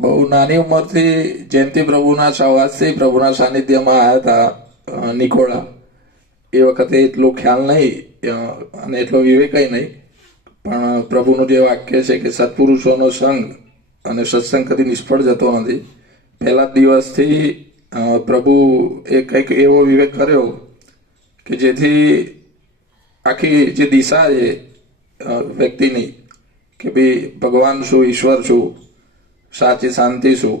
બહુ નાની ઉંમરથી જેમથી પ્રભુના સહવાસથી પ્રભુના સાનિધ્યમાં આવ્યા હતા નિકોળા, એ વખતે એટલો ખ્યાલ નહીં અને એટલો વિવેકય નહીં, પણ પ્રભુનું જે વાક્ય છે કે સત્પુરુષોનો સંગ અને સત્સંગ કદી નિષ્ફળ જતો નથી. પહેલા જ દિવસથી પ્રભુ એ કંઈક એવો વિવેક કર્યો કે જેથી આખી જે દિશા છે વ્યક્તિની કે ભાઈ ભગવાન શું, ઈશ્વર શું, સાચી શાંતિ શું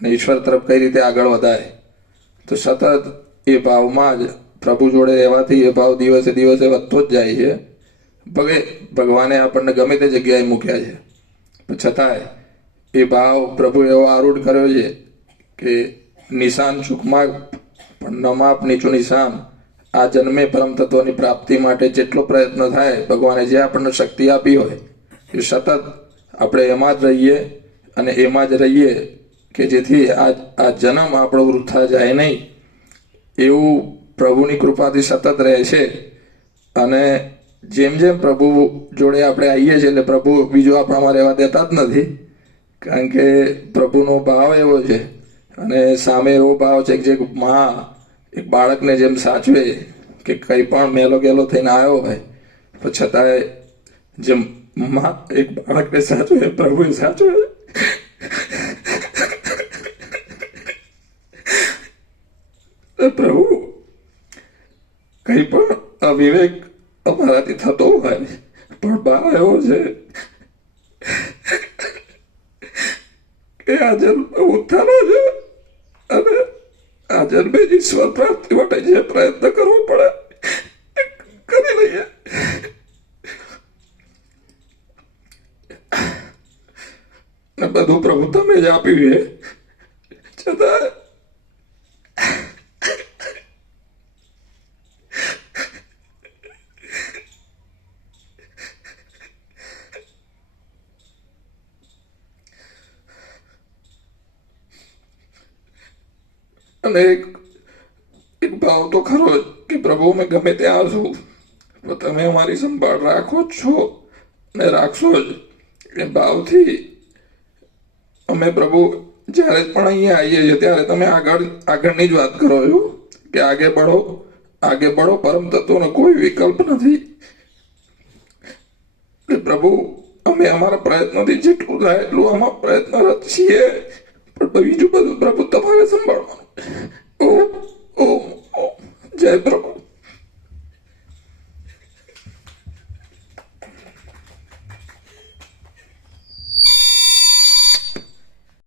અને ઈશ્વર તરફ કઈ રીતે આગળ વધાય, તો સતત એ ભાવમાં જ પ્રભુ જોડે રહેવાથી એ ભાવ દિવસે દિવસે વધતો જ જાય છે. ભગવાને આપણને ગમે તે જગ્યાએ મૂક્યા છે, પણ છતાંય એ ભાવ પ્રભુ એવો આરૂઢ કર્યો છે કે નિશાન સુખમાં પણ ન માપ નીચું નિશાન. આ જન્મે પરમ તત્વની પ્રાપ્તિ માટે જેટલો પ્રયત્ન થાય, ભગવાને જે આપણને શક્તિ આપી હોય એ સતત આપણે એમાં જ રહીએ અને એમાં જ રહીએ કે જેથી આ જન્મ આપણો વૃથા જાય નહીં, એવું પ્રભુની કૃપાથી સતત રહે છે. અને જેમ જેમ પ્રભુ જોડે આપણે આવીએ છીએ એટલે પ્રભુ બીજું આપણામાં રહેવા દેતા જ નથી, કારણ કે પ્રભુનો ભાવ એવો છે અને સામે એવો ભાવ છે કે જે માં એક બાળકને જેમ સાચવે કે કંઈ પણ મેલો ગેલો થઈને આવ્યો હોય પણ છતાંય જેમ માં એક બાળકને સાચવે, પ્રભુ સાચવે. પ્રભુ કંઈ પણ અવિવેક અમારાથી થતો હોય પણ ભાવ એવો છે કે આ જન્મ ઉત્થાનો છે અને આ જન્મે ઈશ્વર પ્રાપ્તિ માટે જે પ્રયત્ન કરવો પડે એ કરી લઈએ. ને બધું પ્રભુ તમે જ આપ્યું છે, છતાં અને એક ભાવ તો ખરો જ કે પ્રભુ મેં ગમે ત્યાં છું તો તમે અમારી સંભાળ રાખો જ છો ને રાખશો જ. એ ભાવથી અમે પ્રભુ જ્યારે પણ અહીંયા આવીએ છીએ ત્યારે તમે આગળની જ વાત કરો છો કે આગે બઢો, પરમ તત્વનો કોઈ વિકલ્પ નથી. એટલે પ્રભુ અમે અમારા પ્રયત્નોથી જેટલું થાય એટલું આમાં પ્રયત્નરત છીએ, પણ બીજું બધું પ્રભુ તમારે સંભાળવાનું. ઓ જય પ્રભુ.